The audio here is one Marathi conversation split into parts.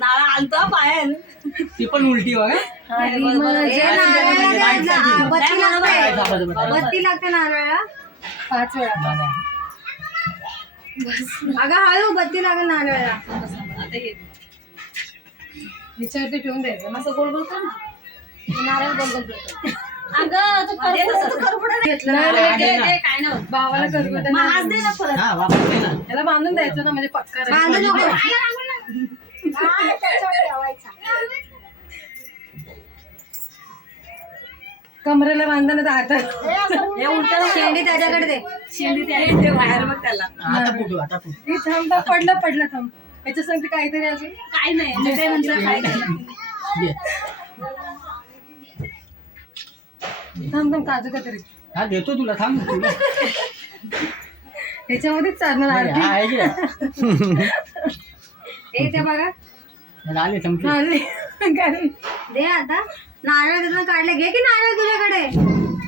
नाळा आणतो पायल ती पण उलटी बघा. बत्ती लागते नारळाला 5 वेळा. अगं हळू बत्ती लागेल नारळाला. ह्याच्यावरती ठेवून द्यायचं असं गोल गोल कर ना. नारळ गोल गोल करतो. भावाला करगुट याला बांधून द्यायचं ना म्हणजे पक्का कमरेला बांधणं तर हातात शेंडी त्याच्याकडे दे. शेंडी बाहेर मग त्याला थांब पडलं थांब. याच्या सांगते काहीतरी अजून काय नाही थांब काजू कतरी देतो तुला थांब. ह्याच्यामध्येच चालणार ते बघा दे आता. नारळ तिथून काढले घे की नारळ तुझ्याकडे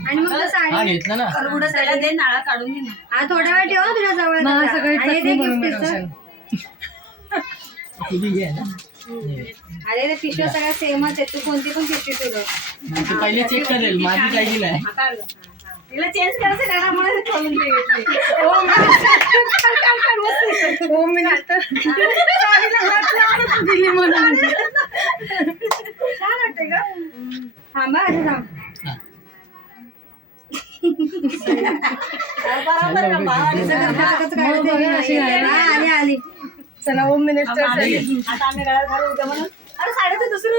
आणि मग साडी घेतलं ना. करगुड्याला दे नाळा काढून घे ना. हा थोडा वेळ ठेव तुझ्या जवळ. अरे ते पिशव्या सगळ्या सेमच आहे. तू कोणती पण पिशवी तुझं पहिले चेक करेल माझी काही नाही. तिला चेंज करायचं त्यामुळे करून घेतली. हो मी दिली म्हणून छान वाटते का. थांबा आधी थांब. आली चला ओम मिनिस्टर आता आम्ही गळ्यात घालू उद्या म्हणून. अरे साड्या तर दुसरी